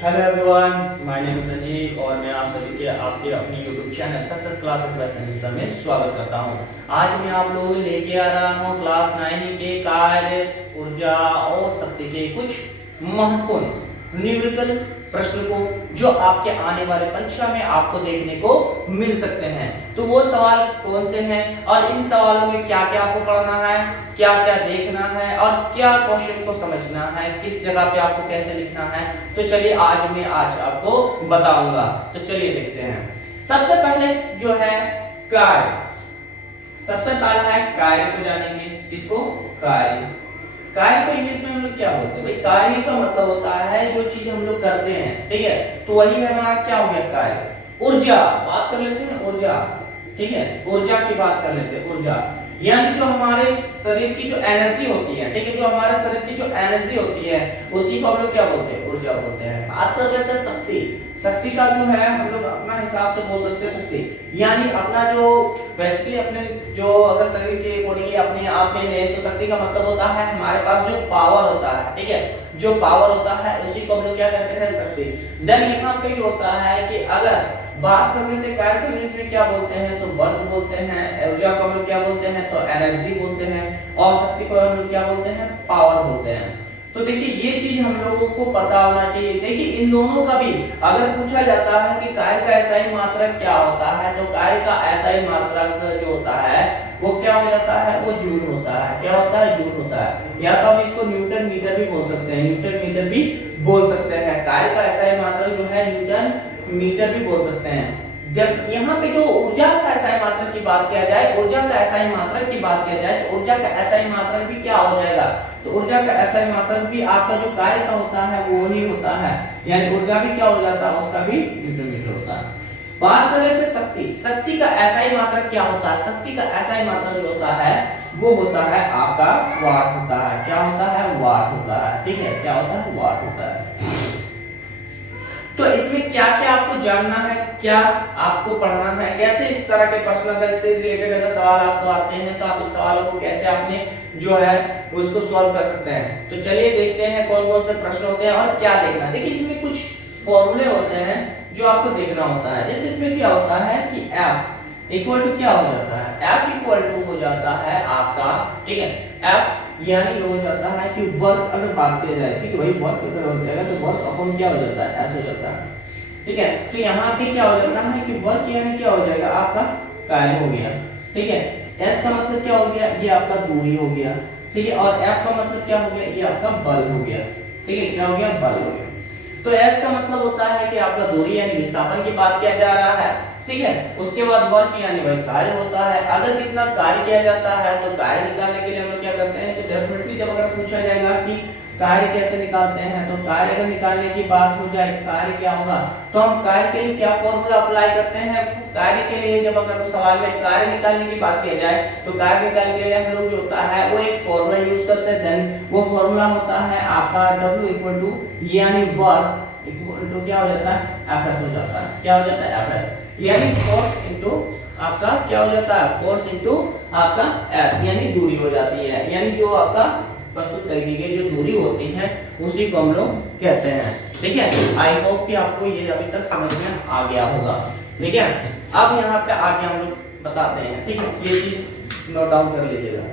Hello everyone, my name is Sanjeev और मैं आप सभी के आपके अपने YouTube channel success classes bye Sanjeev में स्वागत करता हूं। आज मैं आप लोगों को लेके आ रहा हूं क्लास 9 के कार्य, ऊर्जा और शक्ति के कुछ महत्वपूर्ण न्यूमेरिकल प्रश्न को जो आपके आने वाले परीक्षा में आपको देखने को मिल सकते हैं। तो वो सवाल कौन से हैं और इन सवालों में क्या क्या आपको पढ़ना है, क्या क्या देखना है और क्या क्वेश्चन को समझना है, किस जगह पे आपको कैसे लिखना है, तो चलिए आज आपको बताऊंगा। तो चलिए देखते हैं। सबसे पहले जो है कार्य, सबसे पहला है कार्य को जानेंगे। किसको? कार्य। कार्य को इंग्लिश में हम लोग क्या बोलते हैं भाई? कार्य का मतलब होता है जो चीज हम लोग करते हैं, ठीक है। तो वही हमारा क्या हो गया? कार्य। ऊर्जा बात कर लेते हैं, ऊर्जा, ठीक है। ऊर्जा की बात कर लेते हैं। ऊर्जा यानी जो हमारे शरीर की जो एनर्जी होती है, ठीक है, जो हमारे शरीर की जो एनर्जी होती है उसी को हम लोग क्या बोलते हैं? ऊर्जा बोलते हैं। बात कर लेते हैं शक्ति। शक्ति का जो है हम लोग अपना हिसाब से बोल सकते हैं शक्ति यानी अपना जो बेसिकली अपने जो अगर शरीर के बॉडी अपने आप में ले तो शक्ति का मतलब होता है हमारे पास जो पावर होता है, ठीक है, जो पावर होता है उसी को हम लोग क्या कहते हैं? शक्ति। देन यहाँ पे होता है कि अगर बात कर लेते हैं कार्य को इंग्लिश में क्या बोलते हैं? तो वर्क बोलते हैं। ऊर्जा को हम लोग क्या बोलते हैं? तो एनर्जी बोलते हैं। और शक्ति को हम लोग क्या बोलते हैं? पावर बोलते हैं। तो देखिए ये चीज हम लोगों को पता होना चाहिए। देखिए इन दोनों का भी अगर पूछा जाता है कि कार्य का एसआई मात्रक क्या होता है, तो कार्य का एसआई मात्रक जो होता है वो क्या हो जाता है? वो जूल होता है। क्या होता है? जूल होता है। या तो हम इसको न्यूटन मीटर भी बोल सकते हैं, न्यूटन मीटर भी बोल सकते हैं। कार्य का एसआई मात्रक जो है न्यूटन मीटर भी बोल सकते हैं। जब यहाँ पे जो ऊर्जा का एसआई मात्रक की बात किया जाए, ऊर्जा का एसआई मात्रक की बात किया जाए तो ऊर्जा का एसआई मात्रक भी क्या हो जाएगा? तो ऊर्जा का एसआई मात्रक भी आपका जो कार्य का होता है वो ही होता है, यानी ऊर्जा भी क्या हो जाता है? उसका भी न्यूटन मीटर होता है। बात कर लेते शक्ति। शक्ति का एसआई मात्रक क्या होता है? शक्ति का एसआई मात्रक जो होता है वो होता है आपका वाट होता है। क्या होता है? वाट होता है, ठीक है। क्या होता है? वाट होता है। तो इसमें क्या क्या आपको जानना है, क्या आपको पढ़ना है, कैसे इस तरह के प्रश्न अगर इससे रिलेटेड अगर सवाल आपको आते हैं तो आप इस सवालों को कैसे आपने जो है उसको सॉल्व कर सकते हैं। तो चलिए देखते हैं कौन कौन से प्रश्न होते हैं और क्या देखना है। देखिए इसमें कुछ फॉर्मूले होते हैं जो आपको देखना होता है। जैसे इसमें क्या होता है कि F इक्वल टू क्या हो जाता है? F इक्वल टू हो जाता है आपका, ठीक है, F यानी हो जाता है कि वर्क अगर बात किया जाए, ठीक है भाई, वर्क अगर हो जाएगा तो वर्क अपॉन क्या हो जाता है? S हो जाता है, ठीक है। तो यहाँ पे क्या हो जाता है कि वर्क यानी क्या हो जाएगा? आपका कार्य हो गया, ठीक है। S का मतलब क्या हो गया? ये आपका दूरी हो गया, ठीक है। और F का मतलब क्या हो गया? ये आपका बल हो गया, ठीक है। क्या हो गया? बल हो गया। तो S का मतलब होता है कि आपका दूरी यानी विस्थापन की बात किया जा रहा है, ठीक है। उसके बाद वर्क यानी भाई कार्य होता है। अगर कितना कार्य किया जाता है तो कार्य निकालने के लिए हम लोग क्या करते हैं? तो डेफिनेटली जब अगर पूछा जाएगा कि कार्य कैसे निकालते हैं तो कार्य अगर निकालने की बात हो जाए, कार्य क्या होगा, तो हम कार्य के लिए क्या फॉर्मूला अप्लाई करते हैं? कार्य के लिए जब अगर सवाल में कार्य निकालने की बात किया जाए तो कार्य निकालने के लिए हम लोग जो होता है वो एक फॉर्मूला यूज करते हैं। देन वो फॉर्मूला होता है आपका W इक्वल टू यानी वर्क इक्वल टू क्या हो जाता है? Fs हो जाता है। क्या हो जाता है? Fs यानी फोर्स इनटू आपका क्या हो जाता है? फोर्स इनटू आपका S यानी दूरी हो जाती है। यानी जो आपका प्रस्तुत तरीके की जो दूरी होती है उसी को हम लोग कहते हैं, ठीक है। आई होप कि आपको ये अभी तक समझ में आ गया होगा, ठीक है। अब यहाँ पे आगे हम लोग बताते हैं, ठीक है। ये चीज नोट डाउन कर लीजिएगा।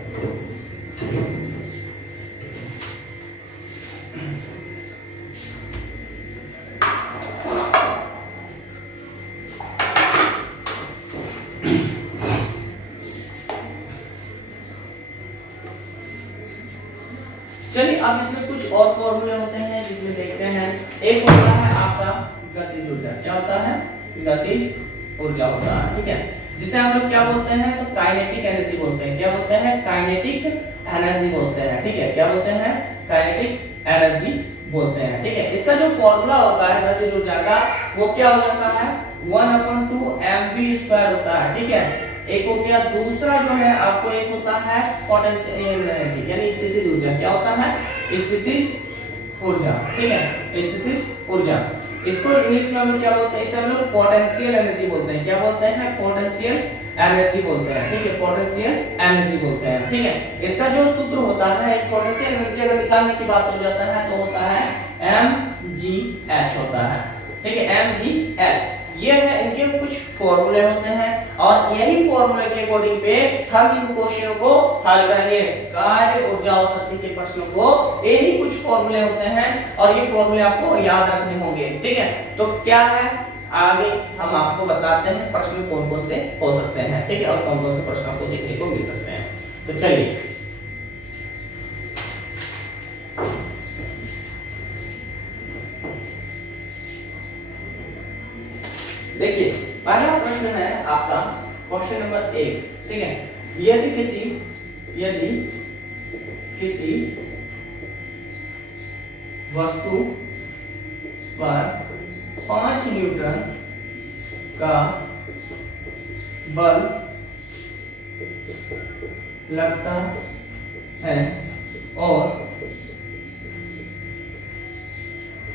चलिए अब इसमें कुछ और फॉर्मूले होते हैं जिसमें देखते हैं। एक होता है आपका गतिज ऊर्जा। क्या होता है? गतिज ऊर्जा होता है, ठीक है, जिसे हम लोग क्या बोलते हैं? तो काइनेटिक एनर्जी बोलते हैं। क्या बोलते हैं? काइनेटिक एनर्जी बोलते हैं, ठीक है। क्या बोलते हैं? काइनेटिक एनर्जी बोलते हैं, ठीक है। इसका जो फॉर्मूला होता है गतिज ऊर्जा का वो क्या हो जाता है? 1/2 mv² होता है, ठीक है। एक हो गया। दूसरा जो है आपको एक होता है पोटेंशियल एनर्जी यानी स्थितिज ऊर्जा। क्या होता है? स्थितिज ऊर्जा, ठीक है, स्थितिज ऊर्जा। इसको इंग्लिश में हम लोग क्या बोलते हैं? इसे हम लोग पोटेंशियल एनर्जी बोलते हैं। क्या बोलते हैं? पोटेंशियल एनर्जी बोलते हैं, ठीक है, पोटेंशियल एनर्जी बोलते हैं, ठीक है। इसका जो सूत्र होता है पोटेंशियल एनर्जी अगर निकालने की बात हो जाता है तो होता है mgh होता होता है, ठीक है, mgh। ये है इनके कुछ फॉर्मूले होते हैं और यही फॉर्मूले के अकॉर्डिंग पे हम इन क्वेश्चनों को हल करेंगे। कार्य ऊर्जा और शक्ति के प्रश्नों को यही कुछ फॉर्मूले होते हैं और ये फॉर्मूले आपको याद रखने होंगे, ठीक है। तो क्या है, आगे हम आपको बताते हैं प्रश्न कौन कौन से हो सकते हैं, ठीक है, और कौन कौन से प्रश्न आपको देखने को मिल सकते हैं। तो चलिए देखिए, पहला प्रश्न है आपका क्वेश्चन नंबर 1, ठीक है। यदि किसी वस्तु पर 5 न्यूटन का बल लगता है और उस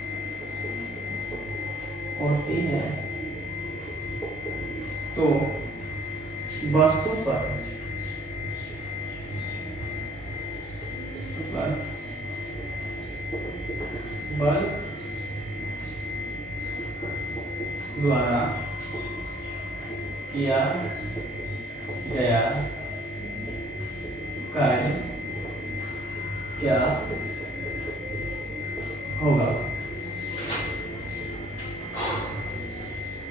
वस्तु बल की दिशा में 2 मीटर विस्थापित होती है, तो वस्तु पर बल द्वारा किया गया कार्य क्या होगा।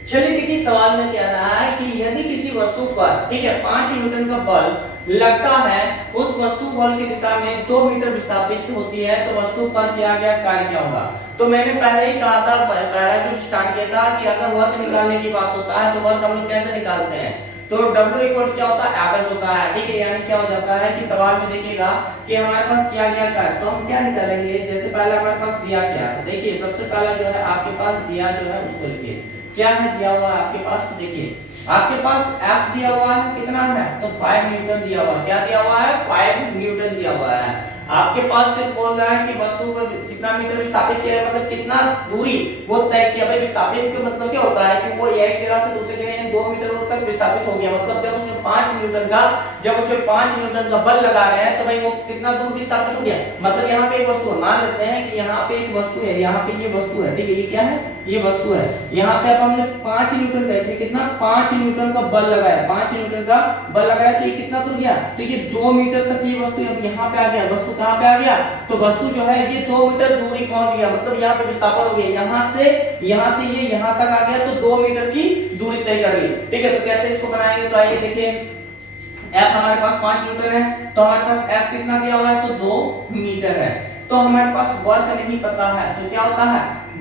चलिए देखिए, सवाल में कह रहा है कि यदि किसी वस्तु पर, ठीक है, 5 न्यूटन का बल लगता है, उस वस्तु बल की दिशा में 2 मीटर विस्थापित होती है, तो वस्तु पर किया गया कार्य क्या होगा। तो मैंने पहले ही कहा था, पहला जो स्टार्ट किया था कि अगर वर्क निकालने की बात होता है तो वर्क हम लोग कैसे निकालते हैं, तो W इक्वल क्या होता है, Fs होता है, ठीक है। यानी क्या हो जाता है कि सवाल में देखिएगा कि हमारे पास किया गया कार्य, तो हम क्या निकालेंगे, जैसे पहले हमारे पास दिया क्या है, देखिए सबसे पहला जो है आपके पास दिया जो है उसको लिखिए, क्या है दिया हुआ है आपके पास, तो देखिए आपके पास F दिया हुआ है, कितना है, तो 5 न्यूटन दिया हुआ है, क्या दिया हुआ है, 5 न्यूटन दिया हुआ है। आपके पास फिर बोल रहा है कि वस्तु को कितना मीटर विस्थापित किया, मतलब कितना दूरी वो तय किया। भाई विस्थापित का मतलब क्या होता है कि वो एक जगह से दूसरी जगह 2 मीटर तक विस्थापित हो गया, मतलब जब उसमें 5 न्यूटन का बल लगा रहे हैं तो भाई वो कितना दूर विस्थापित हो गया। मतलब यहाँ पे एक वस्तु है, मान लेते हैं कि यहाँ पे एक वस्तु है, यहाँ पे ये वस्तु है, ठीक है, ये क्या है, ये वस्तु है। यहाँ पे अब हमने 5 न्यूटन का, इसमें कितना 5 न्यूटन का बल लगाया, 5 न्यूटन का बल लगाया, तो ये कितना दूर गया, तो ये 2 मीटर तक ये वस्तु अब यहाँ पे आ गया, वस्तु कहाँ पे आ गया, तो वस्तु जो है ये 2 मीटर दूरी पहुंच गया, मतलब यहाँ पे विस्थापन हो गया, यहाँ से ये यहाँ तक आ गया, तो 2 मीटर की दूरी तय कर ली, ठीक है। तो कैसे इसको बनाएंगे, तो आइए देखिए, F हमारे पास 5 न्यूटन है, तो हमारे पास S कितना दिया हुआ है, तो 2 मीटर है। तो हमारे पास वर्क नहीं पता है, तो क्या होता है,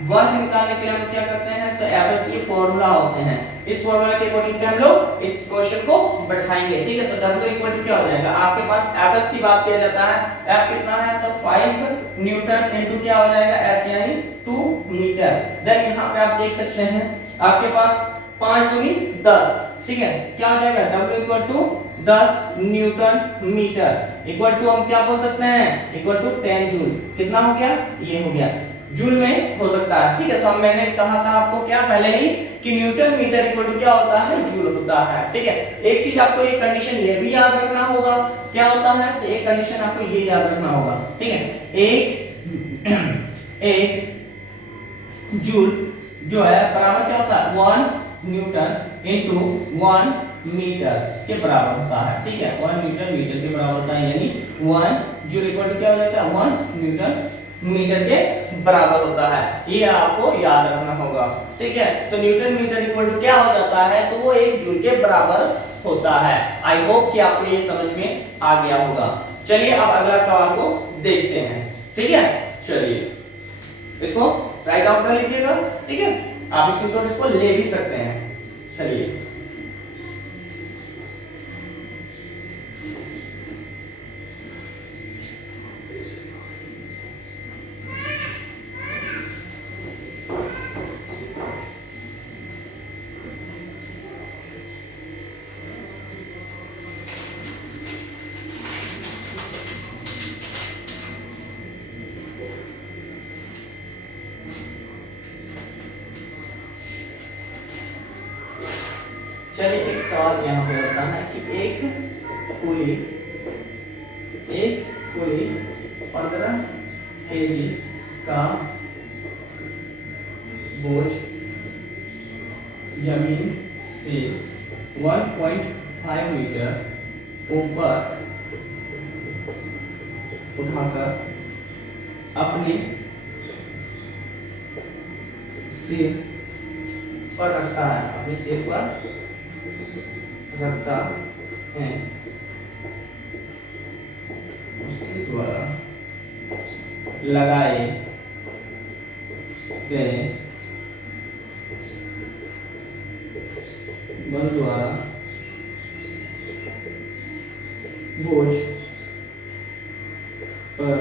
वर्क निकालने के लिए हम क्या करते हैं, तो Fs के फॉर्मूला होते हैं, इस फॉर्मूला के अकॉर्डिंग पे हम लोग इस क्वेश्चन को बैठाएंगे, ठीक है। तो W इक्वल टू क्या हो जाएगा, आपके पास Fs की बात किया जाता है, F कितना है, तो 5 न्यूटन इनटू क्या हो जाएगा, S यानी 2 मीटर। देन यहाँ पे आप देख सकते हैं आपके पास 5 दूनी 10, ठीक है, क्या हो जाएगा, W equal to 10 newton metre equal to हम क्या बोल सकते हैं, इक्वल टू 10 जूल। कितना हो गया, ये हो गया, जूल में हो सकता है, ठीक है। तो हम मैंने कहा था आपको क्या पहले ही कि न्यूटन मीटर इक्वल टू क्या होता है, जूल होता है, ठीक है। एक चीज आपको ये कंडीशन ये भी याद रखना होगा, क्या होता है, तो एक कंडीशन आपको ये याद रखना होगा, ठीक है। एक जूल जो है बराबर क्या होता है, 1 न्यूटन इनटू 1 मीटर के बराबर होता है, ठीक है। 1 न्यूटन मीटर के बराबर होता है, यानी 1 जूल इक्वल टू क्या हो जाता है, 1 न्यूटन मीटर के बराबर होता है, ये आपको याद रखना होगा, ठीक है। तो न्यूटन मीटर इक्वल टू क्या हो जाता है, तो वो 1 जूल के बराबर होता है। आई होप कि आपको ये समझ में आ गया होगा। चलिए अब अगला सवाल को देखते हैं, ठीक है। चलिए इसको राइट डाउन कर लीजिएगा, ठीक है, आप स्क्रीनशॉट इसको ले भी सकते हैं। चलिए सवाल यहाँ पे होता है कि एक कुली 15 केजी का बोझ जमीन से 1.5 मीटर ऊपर उठाकर अपने सिर पर रखता है, अपने सिर पर रखता है, उसके द्वारा लगाए गए बल द्वारा बोझ पर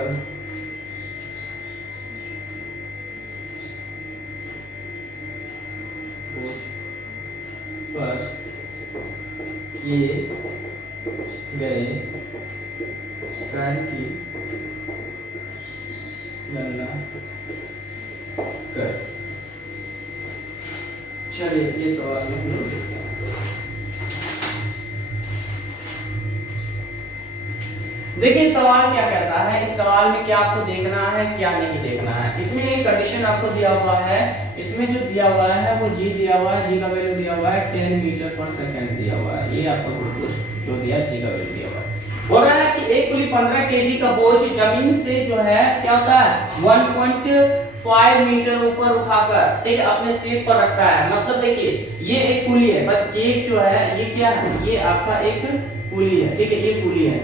किए गए कार्य की गणना कर। चलिए ये सवाल में हम लोग देखते हैं। देखिए सवाल क्या कहता है, इस सवाल में क्या आपको देखना है क्या नहीं देखना है। इसमें एक कंडीशन आपको दिया हुआ है, इसमें जो दिया हुआ है वो जी दिया हुआ है, जी का वैल्यू दिया हुआ है 10 मीटर पर सेकंड दिया हुआ है, ये आपको जो दिया जी का वैल्यू दिया हुआ है। बोल रहा है कि एक कुली 15 केजी का बोझ जमीन से जो है क्या होता है 1.5 मीटर ऊपर उठाकर, ठीक है, अपने सिर पर रखता है। मतलब देखिए ये एक कुली है, बट एक जो है ये क्या है, ये आपका एक कुली है, ठीक है, ये कुली है।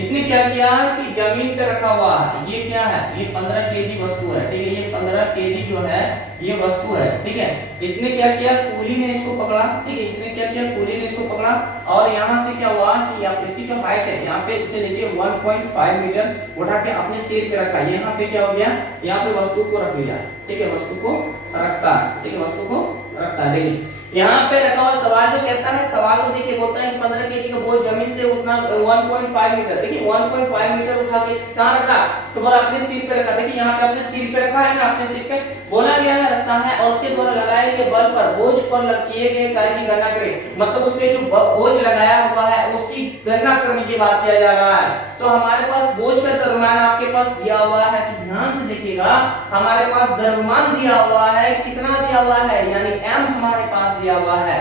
इसने क्या किया कि जमीन पे रखा हुआ है, ये क्या है, ये 15 केजी वस्तु है, ठीक है, ये 15 केजी जो है ये वस्तु है, ठीक है। इसने क्या किया, कुली ने इसको पकड़ा, ठीक है, इसने क्या किया, कुली ने इसको पकड़ा और यहाँ से क्या हुआ कि यहाँ इसकी जो हाइट है यहाँ पे इसे लेके 1.5 मीटर उठा के अपने सिर पे रखा। यहाँ पे क्या हो गया, यहाँ पे वस्तु को रख लिया, ठीक है, वस्तु को रखता है, ठीक है, वस्तु को रखता है। देखिए यहाँ पे रखा हुआ सवाल जो कहता है, सवाल को देखिए बोलता है 15 केजी का बोझ जमीन से उतना 1.5 मीटर, देखिए 1.5 मीटर उठा के कहाँ रखा, तो बोला अपने सिर पे रखा। देखिए यहाँ पे अपने सिर पे रखा है ना, अपने सिर पे बोला गया है रखता है और उसके द्वारा लगाए गए बल पर बोझ पर किए गए कार्य की गणना करें। मतलब उसपे जो बोझ लगाया हुआ है उसकी गणना करने की बात किया जा रहा है। तो हमारे पास बोझ का द्रव्यमान आपके पास दिया हुआ है, तो ध्यान से देखिएगा, हमारे पास द्रव्यमान दिया हुआ है, कितना दिया हुआ है, यानी m हमारे पास दिया हुआ है,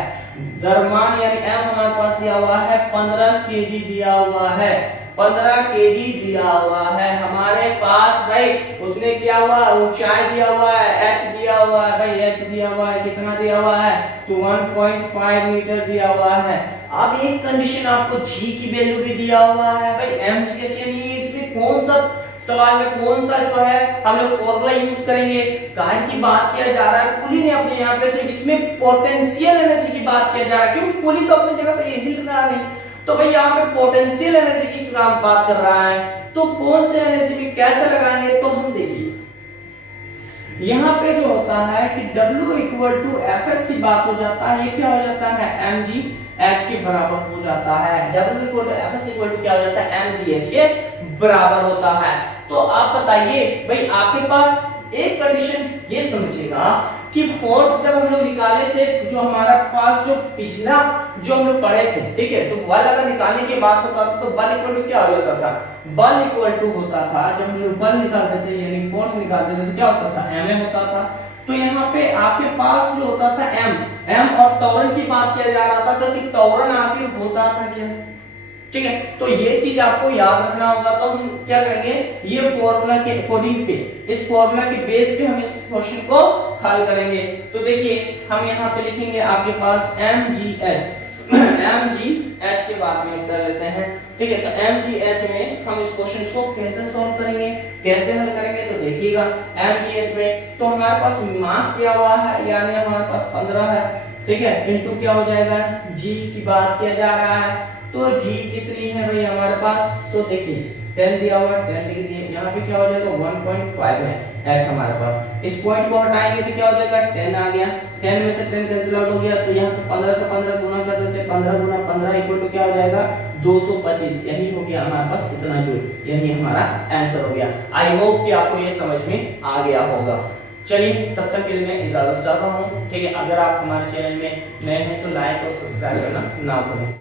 द्रव्यमान यानी m हमारे पास दिया हुआ है 15 केजी दिया हुआ है, 15 केजी दिया हुआ है हमारे पास भाई। उसने क्या हुआ, ऊंचाई दिया हुआ है, h दिया हुआ है भाई, h दिया हुआ है, कितना दिया हुआ है, तो 1.5 मीटर दिया हुआ है। अब एक कंडीशन आपको g की वैल्यू भी दिया हुआ है भाई, mgh, यानी इसमें कौन सा सवाल में कौन सा जो है हम लोग फॉर्मूला यूज करेंगे, कार्य की बात किया जा रहा है, कुली ने अपने यहाँ पे, तो इसमें पोटेंशियल एनर्जी की बात किया जा रहा है, क्योंकि कुली तो अपनी जगह से हिल रहा नहीं, तो भाई यहाँ पे पोटेंशियल एनर्जी की काम बात कर रहा है। तो कौन से एनर्जी भी कैसे लगाएंगे, तो हम देखिए यहाँ पे जो होता है कि W इक्वल टू Fs की बात हो जाता है, ये क्या हो जाता है mg h के बराबर हो जाता है। W equal to Fs equal to क्या हो जाता है, mg h के बराबर होता है। तो आप बताइए भाई, आपके पास एक कंडीशन ये समझिएगा कि फोर्स जब हम लोग निकाले थे, जो हमारा पास जो पिछला जो हम लोग पढ़े थे, ठीक है, तो बल अगर निकालने की बात होता था तो बल इक्वल टू क्या हो जाता था, बल इक्वल टू होता था, जब हम लोग बल निकालते थे यानी फोर्स निकालते थे तो क्या होता था, ma होता था। तो यहाँ पे आपके पास जो होता था m और त्वरण की बात किया जा रहा था, कि त्वरण आखिर होता था क्या, ठीक है। तो ये चीज आपको याद रखना होगा। तो हम क्या करेंगे, ये फॉर्मूला के अकॉर्डिंग पे, इस फॉर्मूला के बेस पे हम इस क्वेश्चन को हल करेंगे। तो देखिए हम यहाँ पे लिखेंगे आपके पास mgh mgh के बाद में कर लेते हैं, ठीक है। तो mgh में हम इस क्वेश्चन को कैसे सॉल्व करेंगे, कैसे हल करेंगे, तो देखिएगा mgh में तो हमारे पास मास दिया हुआ है, यानी हमारे पास 15 है, ठीक है, इनटू क्या हो जाएगा, g की बात किया जा रहा है, तो g कितनी है भाई हमारे पास, तो देखिए 10 दिया हुआ है, 10 लिख दिए, यहाँ पे क्या हो जाएगा 1.5 है h हमारे पास। इस पॉइंट को हटाएंगे तो क्या हो जाएगा, 10 आ गया, 10 में से 10 कैंसिल आउट हो गया, तो यहाँ पे 15 का 15 गुना कर देते हैं, 15 गुना 15 इक्वल टू क्या हो जाएगा 225, यही हो गया हमारे पास इतना जूल, यही हमारा आंसर हो गया। आई होप कि आपको ये समझ में आ गया होगा। चलिए तब तक के लिए मैं इजाजत चाहता हूँ। ठीक है, अगर आप हमारे चैनल में नए हैं तो लाइक और सब्सक्राइब करना ना भूलें।